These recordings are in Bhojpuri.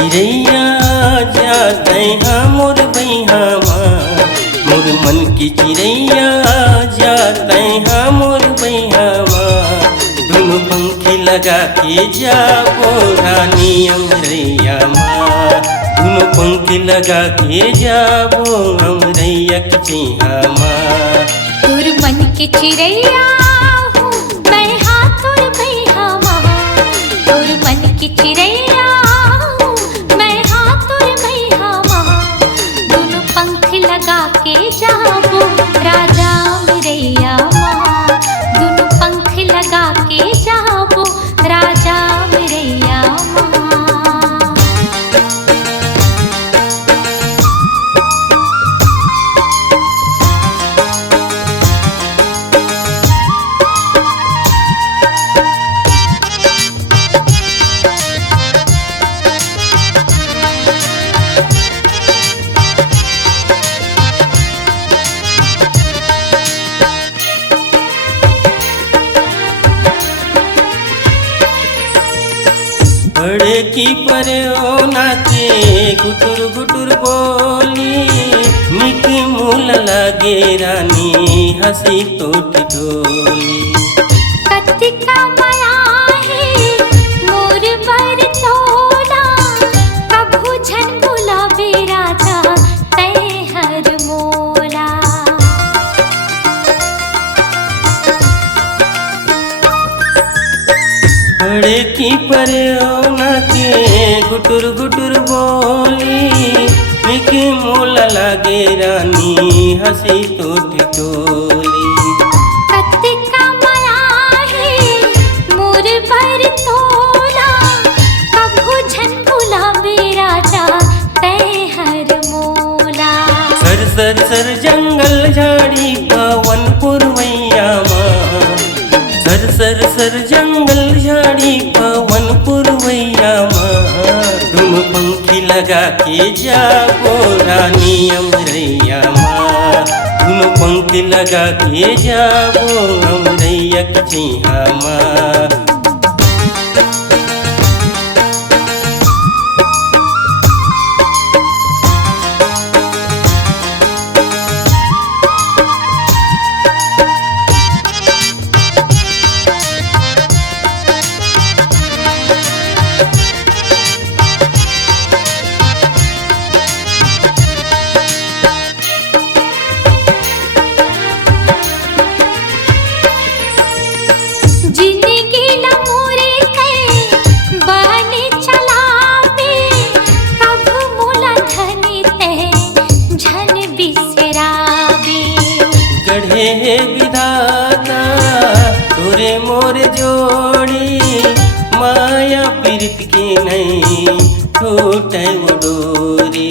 चिड़ैया जाते हाँ मोर भैया मोर मन की चिड़ैया जाते हाँ मोर भैया दोनों पंखी लगा के जाबो रानी अमरैया दोनों पंखी लगा के जाबो अमरैया की चिहा तोर मन की चिड़ैया हूँ मैं हाँ तोर भैया तोर मन की चिड़ैया हूँ मैं हाँ तोर भैया दोनों पंख लगा के जाबो राजा अमरैया दोनों पंख लगा के जाबो राजा अमरैया बड़े की परोना के गुटुर गुटुर बोली निकी मूल लगे रानी हंसी टोट टोली कतिका माया है मोर बर तोला कभू झन बुलावे राजा तै हर मोला बड़े की परोना के गुटुर गुटुर बोली निकी मूल लगे रानी हंसी टोट टोली कतिका माया है मोर बर तोला कभू झन बुलावे राजा तै हर मोला सर सर सर जंगल झाड़ी पवन पुरवैया सर सर सर जंगल झाड़ी पवन पुरवैया दोनों पंखी लगा के जाबो रानी अमरैया दोनों पंखी लगा के जाबो अमरैया की चिहा गढ़े विधाता तोरे मोर जोड़ी माया पीरित की नहीं टूटे वो डोरी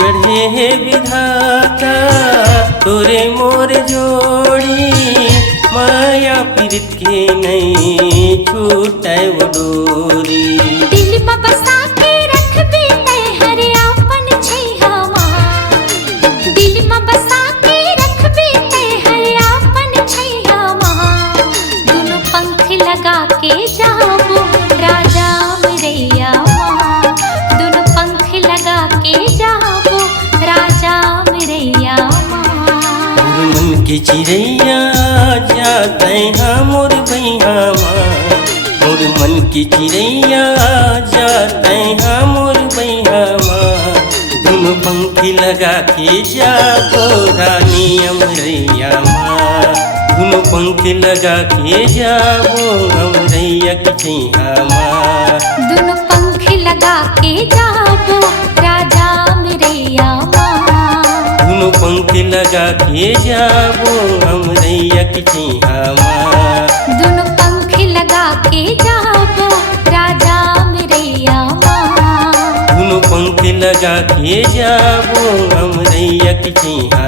गढ़े विधाता तोरे मोर जोड़ी माया पीरित के नहीं छूटे वो डोरी दिल में बसा के रखबे तै हर अपन छैहा दिल में बसा के रखबे तै हर अपन छैहा दोनों पंख लगा के जाबो राजा अमरैया दोनों पंख लगा के जाबो राजा अमरैया मन की चिड़ैया जाते हाँ मोर भैया मोर मन की चिड़ैया जाते हाँ मोर भैया दोनों पंखी लगा के जाबो रानी अमरैया दोनों पंखी लगा के जाबो अमरैया की चिहा दोनों पंख लगा के जाबो राजा अमरैया दोनों पंखी लगा के जाबो अमरैया की चिहा दोनों पंख लगा के जाबो राजा अमरैया दोनों पंखी लगा के जाबो अमरैया की चिहा